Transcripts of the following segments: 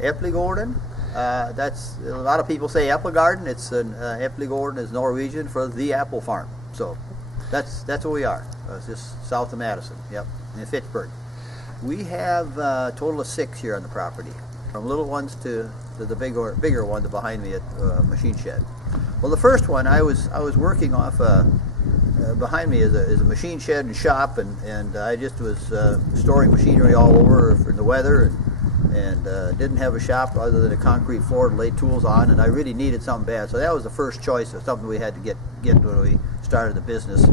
Eplegaarden. That's a lot of people say Eplegaarden. It's Eplegaarden is Norwegian for the apple farm. So that's what we are. It's just south of Madison. Yep, in Fitchburg. We have a total of 6 here on the property, from little ones to the bigger one behind me at machine shed. Well, the first one I was working off behind me is a machine shed and shop, and I just was storing machinery all over for the weather, and didn't have a shop other than a concrete floor to lay tools on, and I really needed something bad. So that was the first choice of something we had to get when we started the business,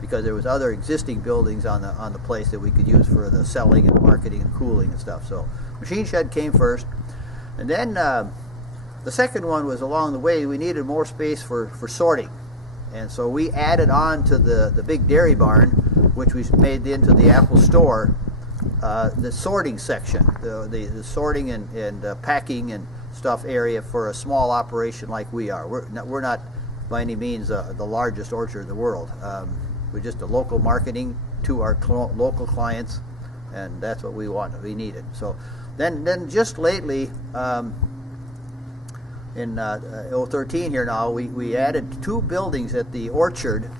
because there was other existing buildings on the place that we could use for the selling and marketing and cooling and stuff. So machine shed came first, and then the second one was along the way. We needed more space for sorting, and so we added on to the big dairy barn, which we made into the Apple store, the sorting section, the sorting and packing and stuff area for a small operation like we are. We're not by any means the largest orchard in the world. We're just a local marketing to our local clients, and that's what we needed. So then just lately, in 2013 here now, we added 2 buildings at the orchard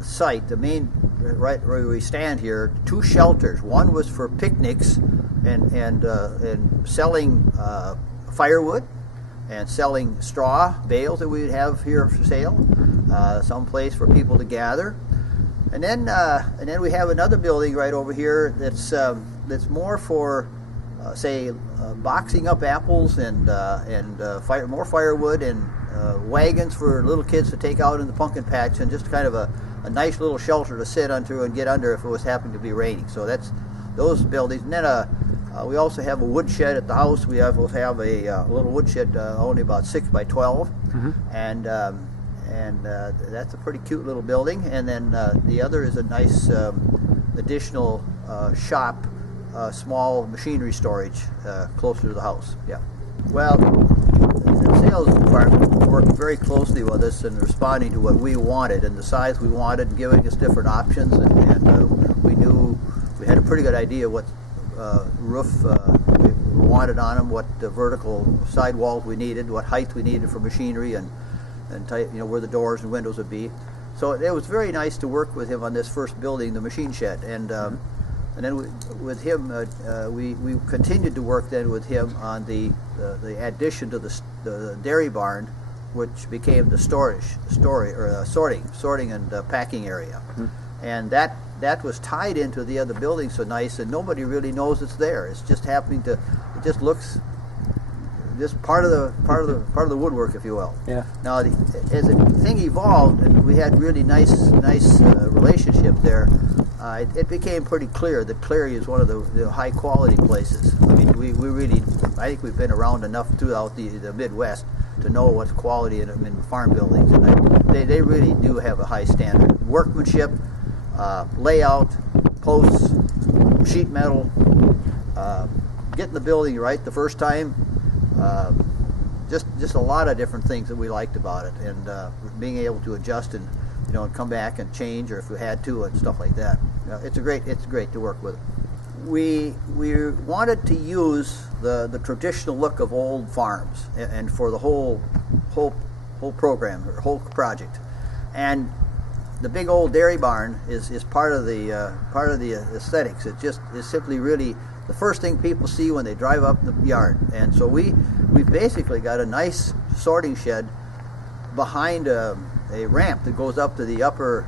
site, the main, right where we stand here, 2 shelters. One was for picnics and selling firewood and selling straw bales that we would have here for sale, some place for people to gather. And then we have another building right over here that's more for say boxing up apples and more firewood and wagons for little kids to take out in the pumpkin patch, and just kind of a nice little shelter to sit under and get under if it was happening to be raining. So that's those buildings. And then we also have a wood shed at the house. We also have a little wood shed only about 6 by 12, and that's a pretty cute little building. And then the other is a nice additional shop, small machinery storage closer to the house. Yeah. Well, the sales department worked very closely with us in responding to what we wanted and the size we wanted, and giving us different options. And we knew we had a pretty good idea what roof we wanted on them, what vertical sidewalls we needed, what height we needed for machinery, and where the doors and windows would be. So it was very nice to work with him on this first building, the machine shed, and then with him we continued to work then with him on the addition to the dairy barn, which became the sorting and packing area, and that was tied into the other building so nice, and nobody really knows it's there. It's just happening to. It just looks just part of the woodwork, if you will. Yeah. Now, as the thing evolved, and we had really nice relationship there, it became pretty clear that Cleary is one of the high quality places. I mean, we really, I think we've been around enough throughout the Midwest to know what's quality in farm buildings, and they really do have a high standard. Workmanship, layout, posts, sheet metal, getting the building right the first time, just a lot of different things that we liked about it, and being able to adjust and come back and change, or if we had to, and stuff like that. It's great to work with. We wanted to use the traditional look of old farms, and for the whole program, or whole project, and the big old dairy barn is part of the aesthetics. It just is simply really the first thing people see when they drive up the yard. And so we basically got a nice sorting shed behind a ramp that goes up to the upper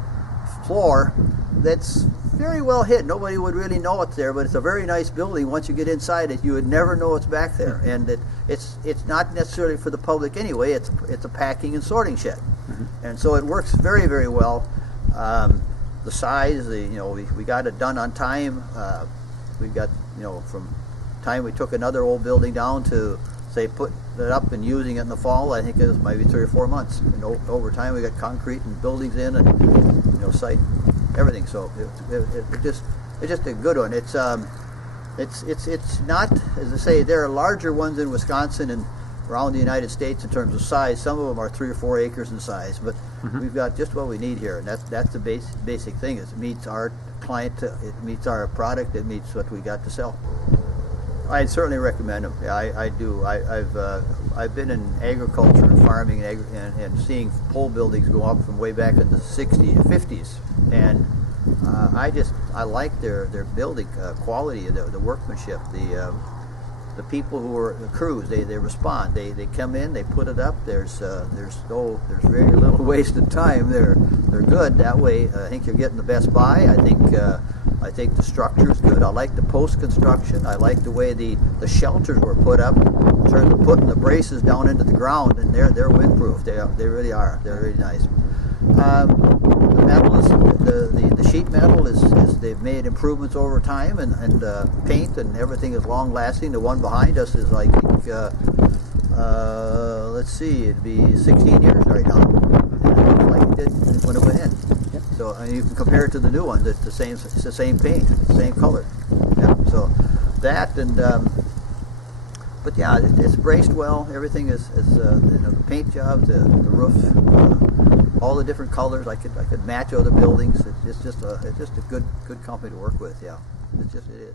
floor that's very well hid. Nobody would really know it's there, but it's a very nice building. Once you get inside it, you would never know it's back there. And it's not necessarily for the public anyway. It's a packing and sorting shed. And so it works very, very well. The size, we got it done on time. We got, from time we took another old building down to, say, putting it up and using it in the fall, I think it was maybe 3 or 4 months. And over time we got concrete and buildings in, and site, everything. So it's just a good one. It's not, as I say, there are larger ones in Wisconsin and around the United States in terms of size. Some of them are 3 or 4 acres in size, but we've got just what we need here, and that's the basic thing. Is it meets our client, it meets our product, it meets what we got to sell. I'd certainly recommend them. Yeah, I do. I've been in agriculture and farming and seeing pole buildings go up from way back in the 60s, 50s, and I like their building quality, the workmanship, the people who are the crews. They respond. They come in. They put it up. There's very little wasted time. They're good that way. I think you're getting the best buy. I think the structure is good. I like the post construction. I like the way the shelters were put up in terms of putting the braces down into the ground, and they're windproof. They really are. They're really nice. The metal is the sheet metal is they've made improvements over time, and paint and everything is long lasting. The one behind us is like let's see, it'd be 16 years right now, and it looks like it did when it went in. Yep. So I mean, you can compare it to the new one. It's the same paint, the same color. Yeah. So that and but yeah, it's braced well. Everything is the paint job, the roof, all the different colors. I could match other buildings. It's just a good company to work with. Yeah, it is.